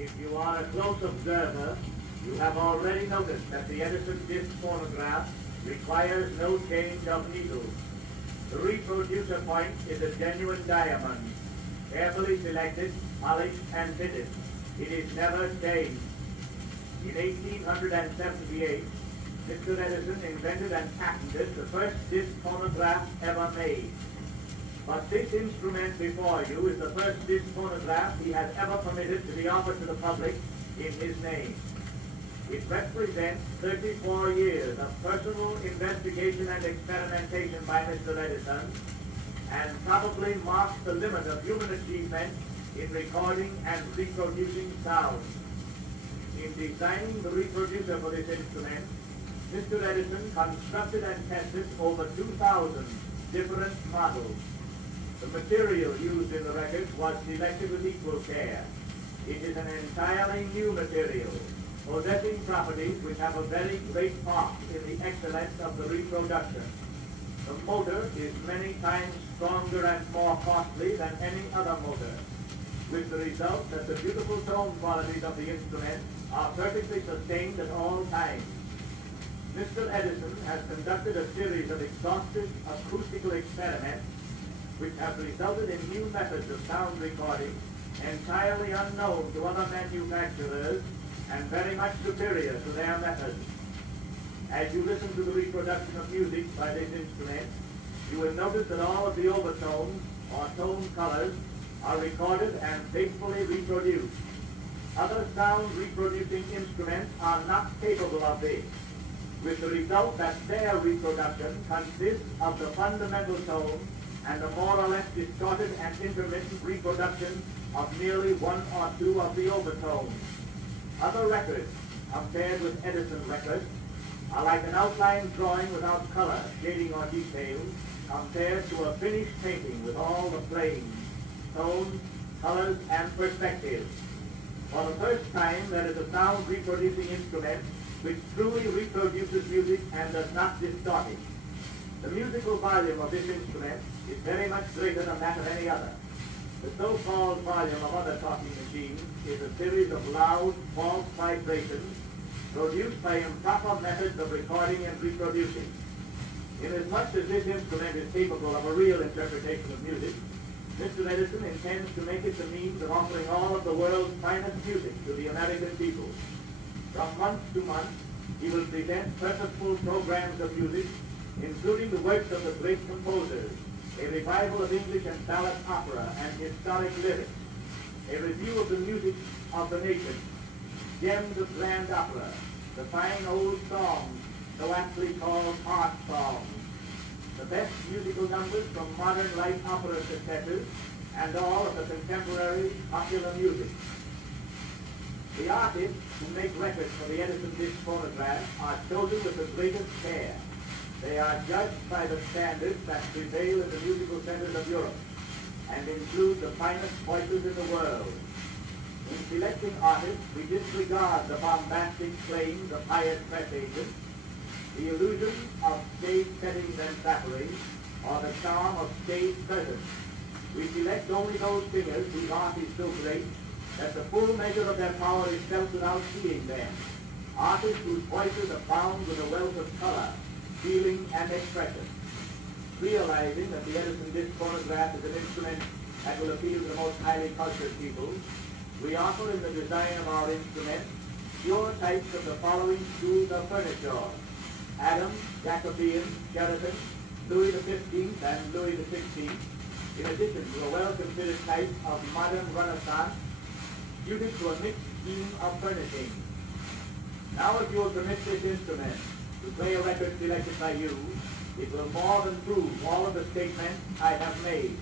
If you are a close observer, you have already noticed that the Edison disc phonograph requires no change of needle. The reproducer point is a genuine diamond, carefully selected, polished, and fitted. It is never changed. In 1878, Mr. Edison invented and patented the first disc phonograph ever made. But this instrument before you is the first disc phonograph he has ever permitted to be offered to the public in his name. It represents 34 years of personal investigation and experimentation by Mr. Edison, and probably marks the limit of human achievement in recording and reproducing sound. In designing the reproducer for this instrument, Mr. Edison constructed and tested over 2,000 different models. The material used in the record was selected with equal care. It is an entirely new material, possessing properties which have a very great part in the excellence of the reproduction. The motor is many times stronger and more costly than any other motor, with the result that the beautiful tone qualities of the instrument are perfectly sustained at all times. Mr. Edison has conducted a series of exhaustive acoustical experiments which have resulted in new methods of sound recording entirely unknown to other manufacturers and very much superior to their methods. As you listen to the reproduction of music by this instrument, you will notice that all of the overtones or tone colors are recorded and faithfully reproduced. Other sound reproducing instruments are not capable of this, with the result that their reproduction consists of the fundamental tone and a more or less distorted and intermittent reproduction of merely one or two of the overtones. Other records, compared with Edison records, are like an outline drawing without color, shading, or details, compared to a finished painting with all the planes, tones, colors, and perspectives. For the first time, there is a sound reproducing instrument which truly reproduces music and does not distort it. The musical volume of this instrument is very much greater than that of any other. The so-called volume of other talking machines is a series of loud, false vibrations produced by improper methods of recording and reproducing. Inasmuch as this instrument is capable of a real interpretation of music, Mr. Edison intends to make it the means of offering all of the world's finest music to the American people. From month to month, he will present purposeful programs of music, including the works of the great composers, a revival of English and ballad opera and historic lyrics, a review of the music of the nation, gems of grand opera, the fine old songs, so aptly called art songs, the best musical numbers from modern light opera successes, and all of the contemporary popular music. The artists who make records for the Edison disc phonograph are chosen with the greatest care. They are judged by the standards that prevail in the musical centers of Europe and include the finest voices in the world. In selecting artists, we disregard the bombastic claims of hired press agents, the illusion of stage settings and flattery, or the charm of stage presence. We select only those singers whose art is so great that the full measure of their power is felt without seeing them. Artists whose voices abound with a wealth of color, feeling, and expression. Realizing that the Edison disc phonograph is an instrument that will appeal to the most highly cultured people, we offer in the design of our instrument pure types of the following schools of furniture: Adams, Jacobean, Sheraton, Louis XV, and Louis XVI, in addition to a well-considered type of modern Renaissance suited to a mixed scheme of furnishing. Now, if you will permit this instrument to play a record selected by you, it will more than prove all of the statements I have made.